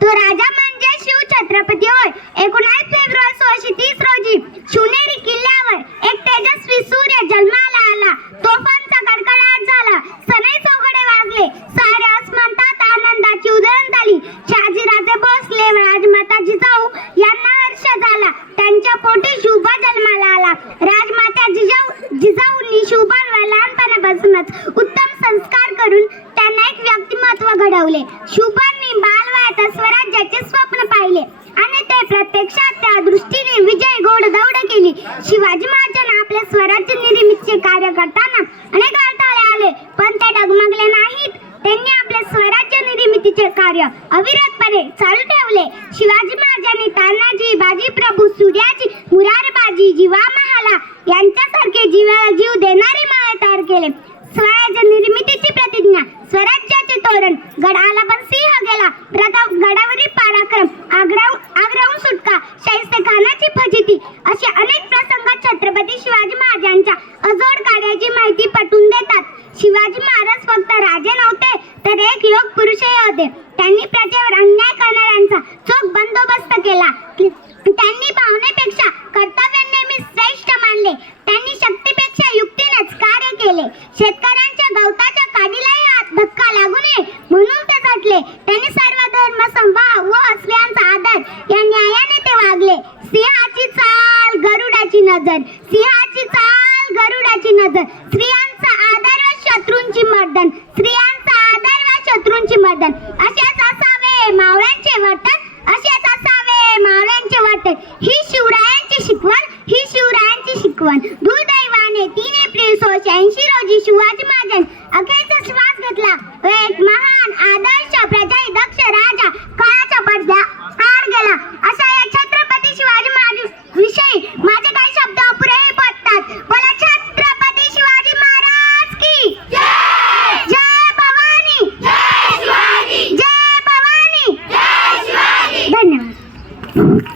तो राजा म्हणजे शिव छत्रपती होय. 19 फेब्रुवारी 1630 रोजी शिवनेरी किल्ल्यावर एक तेजस्वी सूर्य जन्माला आला. तोफांचा कडकडाट झाला, सनई चौघडे वाजले, साऱ्या आसमानात आनंदाची उधळण झाली. शहाजीराजे भोसले राजमाता जिजाऊ यांना हर्ष झाला. त्यांच्या पोटी शिवबा जन्माला आला. राजमाता जिजाऊंनी शिवबांवर लहानपणापासूनच उत्तम संस्कार करून त्यांना एक व्यक्तिमत्व घडवले. शिवबांनी बालवयात स्वराज्याचे स्वप्न पाहिले आणि ते प्रत्यक्षात त्या दृष्टीने विजय घोडदौड केली. शिवाजी महाराजांना आपल्या स्वराज्य निर्मितीचे कार्य करताना अनेक अडथळे आले, पण ते डगमगले नाहीत. त्यांनी आपले स्वराज्य निर्मितीचे कार्य अविरतपणे चालू ठेवले. शिवाजी महाराजांनी तानाजी, बाजीप्रभू, सूर्याजी, मुरारबाजी, जीवा महाला यांच्यासारखे जीवाला जीव देणारे मावळे तयार केले. स्वराज्य निर्मितीची प्रतिज्ञा, स्वराज्याचे तोरण, गडाला पण सिंह गेला, गडावरील पराक्रम, आग्र्याहून सुटका, शाहिस्तेखानाची फजिती असे अनेक प्रसंग छत्रपती शिवाजी महाराजांच्या अजोड कार्याची माहिती पटवून देतात. शिवाजी महाराज फक्त राजे नव्हते, तर एक योग पुरुषही होते. त्यांनी प्रजेवर अन्याय करणाऱ्यांचा चोख बंदोबस्त केला. त्यांनी भावनेपेक्षा कर्तव्य नेहमी श्रेष्ठ मानले. त्यांनी शक्तीपेक्षा युक्तीनेच कार्य केले. शेतकऱ्यांच्या गवताच्या काडीलाही धक्का लागू नये म्हणून ते झटले. त्यांनी सर्व धर्म समभाव व स्त्रियांचा आदर या न्यायाने ते वागले. सिंहाची चाल गरुडाची नजर, सिंहाची चाल गरुडाची नजर, स्त्रियांचा आदर व शत्रूंची मर्दन, स्त्रियांचा आदर व शत्रूंची मर्दन, असेच असावे मावळ्यांचे वर्तन, असेच असावे मावळ्यांचे वर्तन. ही शिवरायांची शिकवण, ही शिवरायांची शिकवण. दुर्दैवाने 3 एप्रिल 1680 रोजी शिवाजी महाराजांनी अखेरचा श्वास घेतला व एक महान आदर्श प्रजाही दक्ष राजा काळाच्या पडद्याआड गेला.